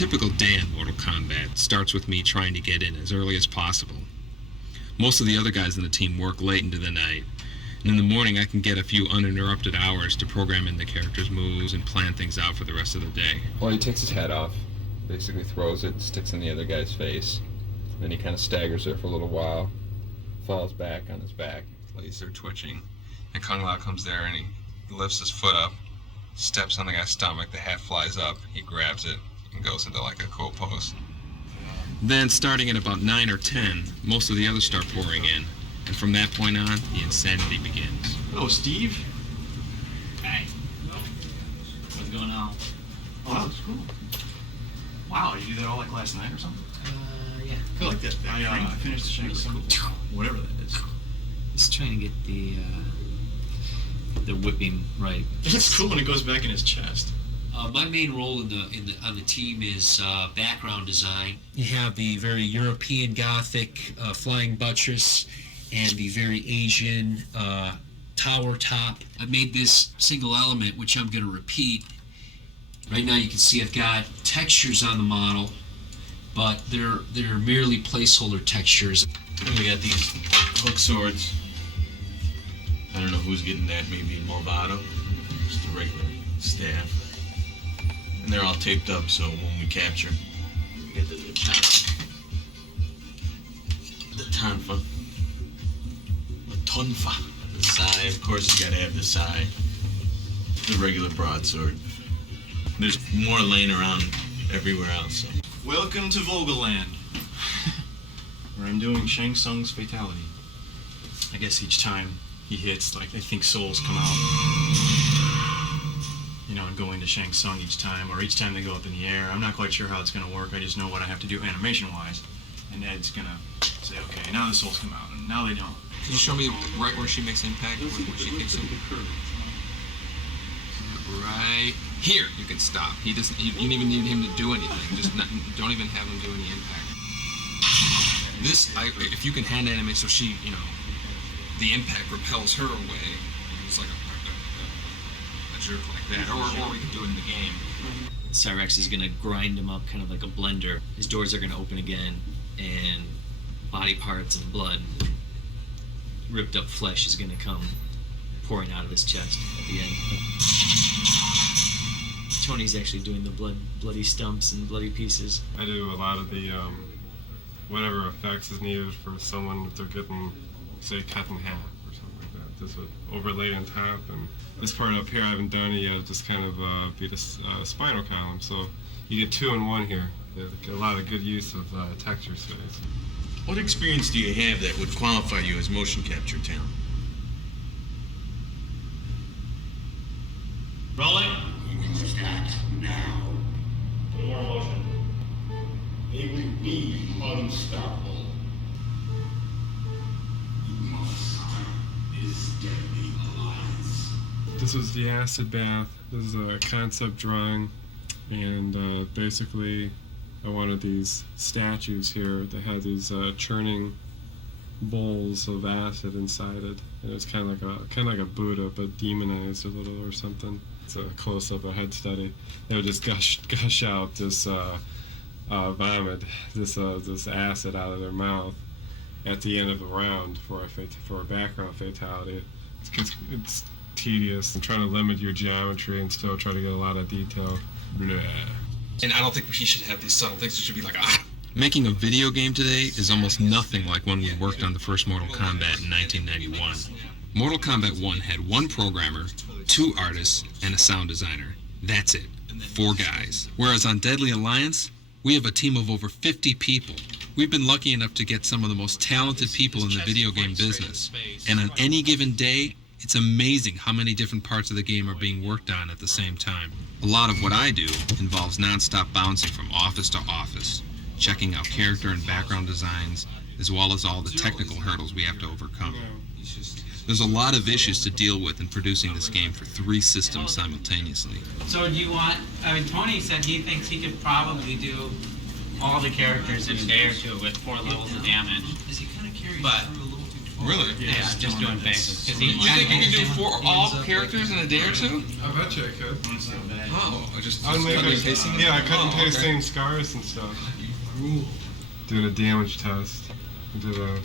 typical day in Mortal Kombat starts with me trying to get in as early as possible. Most of the other guys in the team work late into the night, and in the morning I can get a few uninterrupted hours to program in the character's moves and plan things out for the rest of the day. Well, he takes his hat off, basically throws it, sticks in the other guy's face. Then he kind of staggers there for a little while, falls back on his back. Lays there twitching. And Kung Lao comes there and he lifts his foot up, steps on the guy's stomach, the hat flies up, he grabs it, and goes into like a cool pose. Then, starting at about 9 or 10, most of the others start pouring in. And from that point on, the insanity begins. Hello, Steve. Hey. What's going on? Oh, that was cool. Wow, you do that all like last night or something? Yeah. I like that. I finished the SHANG song. Whatever that is. Just trying to get the whipping right. It's cool when it goes back in his chest. My main role on the team is background design. You have the very European Gothic flying buttress and the very Asian tower top. I made this single element, which I'm going to repeat. Right now you can see I've got textures on the model, but they're merely placeholder textures. And we got these hook swords. I don't know who's getting that, maybe Movado. Just a regular staff. And they're all taped up, so when we capture, we get the tonfa. The tonfa. The sai, of course, you gotta have the sai. The regular broadsword. There's more laying around everywhere else. So. Welcome to Vogelland, where I'm doing Shang Tsung's fatality. I guess each time he hits, like, I think souls come out. You know, and go into Shang Tsung each time, or each time they go up in the air. I'm not quite sure how it's going to work. I just know what I have to do animation-wise. And Ed's going to say, okay, now the souls come out, and now they don't. Can you show me right where she makes impact, where she kicks him? Right here, you can stop. He doesn't. You don't even need him to do anything. Just don't even have him do any impact. This, if you can hand animate so she, you know, the impact repels her away. It's like a jerk like that, or we can do it in the game. Cyrex is going to grind him up kind of like a blender. His doors are going to open again, and body parts and blood, ripped up flesh is going to come pouring out of his chest at the end. Tony's actually doing the bloody stumps and bloody pieces. I do a lot of the whatever effects is needed for someone if they're getting, say, cut in half or something like that. This would overlay on top, and this part up here I haven't done it yet. Just kind of be the spinal column, so you get 2 in 1 here. You get a lot of good use of texture space. What experience do you have that would qualify you as motion capture talent? Rolling. Start now. One more motion. They will be unstoppable. You must stop this deadly alliance. This was the acid bath. This is a concept drawing, and basically I wanted these statues here that had these churning bowls of acid inside it, and it's kind of like a Buddha, but demonized a little or something. It's a close-up, a head study. They would just gush out this vomit, this acid out of their mouth at the end of the round for a background fatality. It's tedious and trying to limit your geometry and still try to get a lot of detail. Blah. And I don't think he should have these subtle things. It should be like, ah. Making a video game today is almost nothing like when we worked on the first Mortal Kombat in 1991. Mortal Kombat 1 had 1 programmer, 2 artists, and a sound designer. That's it. 4 guys. Whereas on Deadly Alliance, we have a team of over 50 people. We've been lucky enough to get some of the most talented people in the video game business. And on any given day, it's amazing how many different parts of the game are being worked on at the same time. A lot of what I do involves non-stop bouncing from office to office, checking out character and background designs, as well as all the technical hurdles we have to overcome. There's a lot of issues to deal with in producing this game for 3 systems simultaneously. So do you want, Tony said he thinks he could probably do all the characters in a day or 2 with 4 levels of damage. But Really? Yeah, just doing faces. 'Cause he You think you can do all ends up characters in a day or two? I bet you I could. Oh, I would make cut a, and pasting? yeah, I cut and Oh, pasting okay. scars and stuff. Doing a damage test. I did a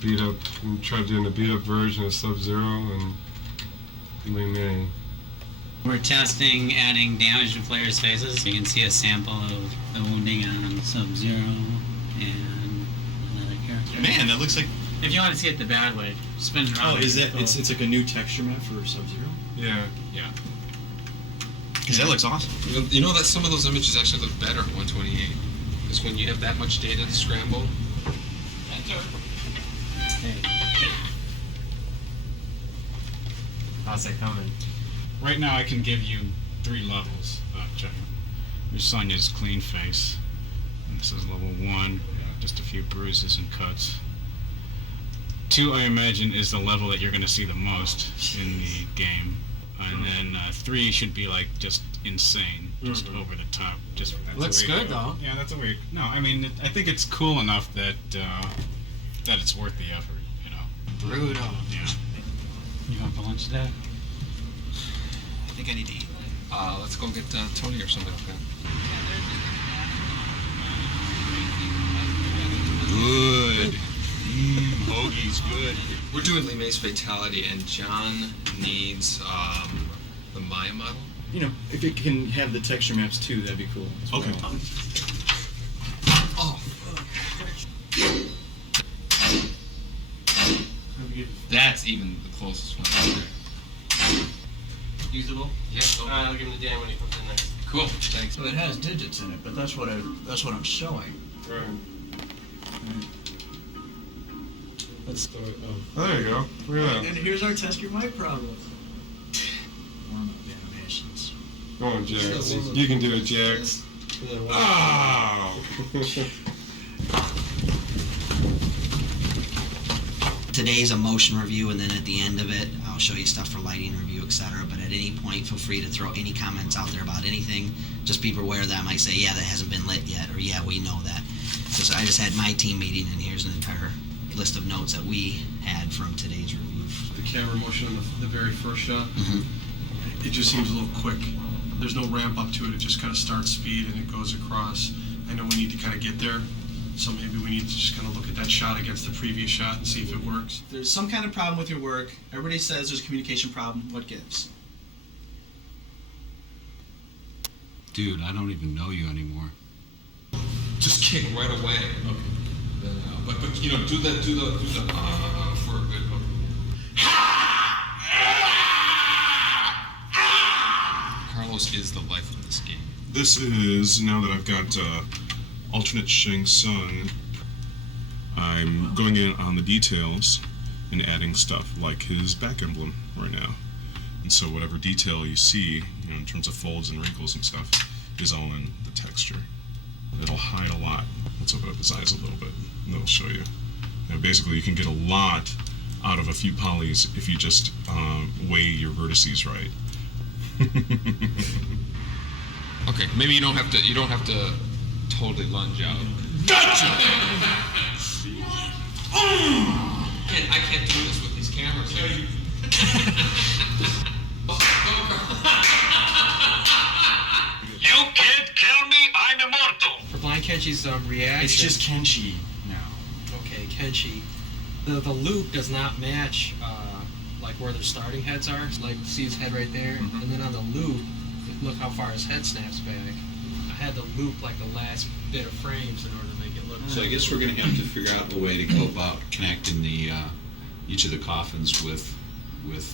beat up, tried doing a beat up version of Sub-Zero and Lee May. We're testing adding damage to players' faces. You can see a sample of the wounding on Sub-Zero and another character. Man, that looks like. If you want to see it the bad way, spin it around. Oh, is that? It's like a new texture map for Sub-Zero. Yeah. Because that looks awesome. You know that some of those images actually look better at 128. Because when you have that much data to scramble. How's it coming? Right now, I can give you 3 levels. Check. There's Sonya's clean face. And this is level 1. Just a few bruises and cuts. 2, I imagine, is the level that you're going to see the most in the game. And then 3 should be like just insane, just over the top. Just that's Looks a way to good, go. though. Yeah, that's a way. No, I mean, I think it's cool enough that that it's worth the effort. You know. Brutal. Yeah. You want to lunch today? I think I need to eat. Let's go get Tony or something like that. Good. Hoagie's good. We're doing Lee May's Fatality, and John needs the Maya model. You know, if it can have the texture maps too, that'd be cool. Okay. Oh, that's even the closest one. Usable? Yeah. I'll give him to Dan when he comes in next. Cool. Thanks. So it has digits in it, but that's what I'm showing. Right. That's Oh, there you go. Look at and that. here's our test your mic problem. Warm up animations. Come on, Jax. You can do it, Jax. Oh! Today's a motion review, and then at the end of it, I'll show you stuff for lighting review, etc. But at any point, feel free to throw any comments out there about anything. Just be aware that I might say, yeah, that hasn't been lit yet, or yeah, we know that. So I just had my team meeting, and here's an entire list of notes that we had from today's review. The camera motion on the very first shot, Mm-hmm. it just seems a little quick. There's no ramp up to it. It just kind of starts speed and it goes across. I know we need to kind of get there, so maybe we need to just kind of look at that shot against the previous shot and see if it works. There's some kind of problem with your work. Everybody says there's a communication problem. What gives? Dude, I don't even know you anymore. Just kick right away. Okay. But you know, do the for a good hook. Carlos is the life of this game. This is, now that I've got alternate Shang Tsung, I'm going in on the details and adding stuff like his back emblem right now. And so whatever detail you see, you know, in terms of folds and wrinkles and stuff, is all in the texture. It'll hide a lot. Let's open up his eyes a little bit, and that'll show you. Now, basically, you can get a lot out of a few polys if you just weigh your vertices right. Okay, maybe you don't have to totally lunge out. Gotcha! I can't do this with these cameras. You can't kill me, I'm immortal! For Blind Kenshi's reaction. It's just Kenshi now. Okay, Kenshi. The loop does not match like where their starting heads are. Like, see his head right there? And then on the loop, look how far his head snaps back. I had to loop like the last bit of frames in order to make it look. So I guess we're going to have to figure out a way to go about connecting the each of the coffins with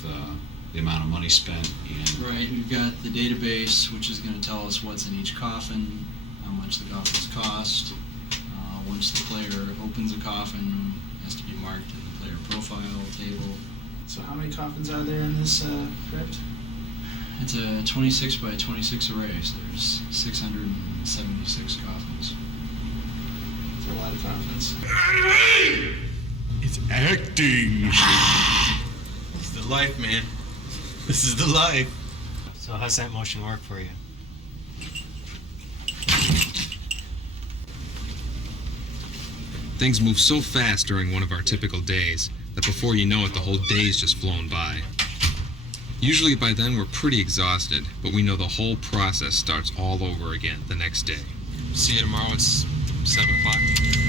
the amount of money spent. And Right, we've got the database, which is going to tell us what's in each coffin, how much the coffins cost. Once the player opens a coffin, it has to be marked in the player profile table. So how many coffins are there in this crypt? It's a 26 by 26 array, so there's 676 coffins. It's a lot of coffins. It's acting! This is the life, man. This is the life. So how's that motion work for you? Things move so fast during one of our typical days that But before you know it, the whole day's just flown by. Usually by then we're pretty exhausted, but we know the whole process starts all over again the next day. See you tomorrow at 7 o'clock.